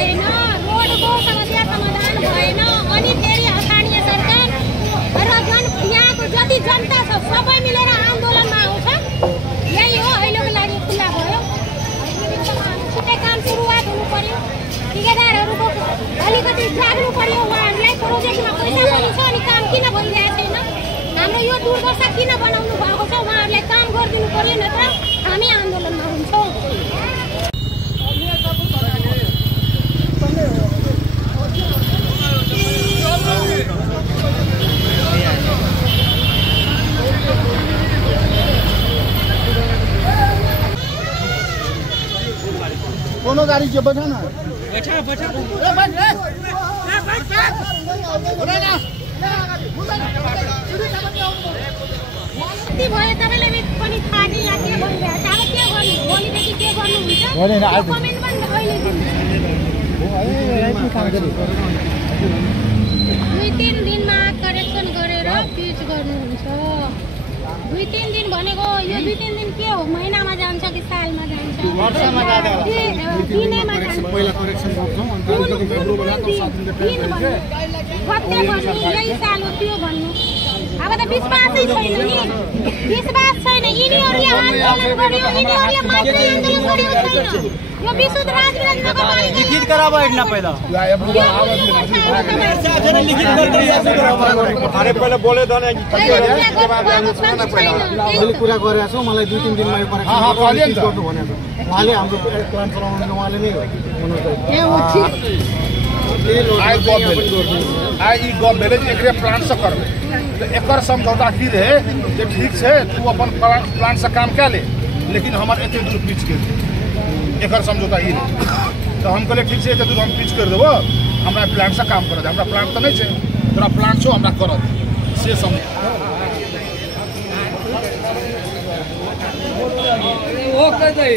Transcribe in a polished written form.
भएन, रोडको समस्या समाधान भएन, अनि फेरि स्थानीय सरकार र यहाँको जति जनता छ सबै मिलेर आन्दोलनमा आउँछ। यही हो अहिलेको लागि खुल्ला भयो। छिट्टै काम सुरुवात हुनु पर्यो। ठेकेदारहरूको अलिकति जाग्नु पर्यो। उहाँहरूलाई प्रोजेक्टमा पैसा पनि छ अनि काम किन भइरहेको छैन, हाम्रो यो दुर्दशा किन बनाउनु भएको छ, उहाँहरूलाई काम गरिदिनु पर्यो, नत्र हामी आन्दोलनमा हुन्छौँ। कोनो गाड़ी जो बैठा ना बैठा बैठा भयो तपाईँलाई पनि थाहा नै यहाँ के भइरहेछ। अब के गर्नु, भोलिदेखि के गर्नुहुन्छ कमेन्ट पनि अहिले दिनु। 2-3 दिनमा करेक्सन गरेर पिच गर्नुहुन्छ। 2-3 दिन भनेको यो 2-3 दिन के हो, महिनामा जान्छ कि सालमा जान्छ, दिनमा जान्छ। पहिला करेक्सन गर्छौं अनि कति भन्नु, यही साल हो त्यो भन्नु। अब त विश्वासै छैन नि, विश्वास छैन। यिनीहरूले आन्दोलन गर्यो, यिनीहरूले मात्रै आन्दोलन गर्यो छैन। यो विशुद्ध राजविराज नगरपालिका लिखित कराबो हैन पहिला लिखित अरे पहिला बोले त नि मैले कुरा गरेको छु। मलाई 2-3 दिनमा यो परेको गर्नु भनेको उहाँले हाम्रो प्लान चलाउनु उहाँले नै आई गवर्नमेंट एकरे प्लान से करबे तो एकर समझौता की रहे जे ठीक है तू अपन प्लान से काम क्या ले, लेकिन हमार एते दूर पिच के एकर समझौता ई रहे। तो हम कहले ठीक है एते दूर हम पिच कर देबो, हमरा प्लान से काम कर दे। हमरा प्लान तो नहीं है, तोरा प्लान छो हमरा कर दे से समझ ओ कर दे।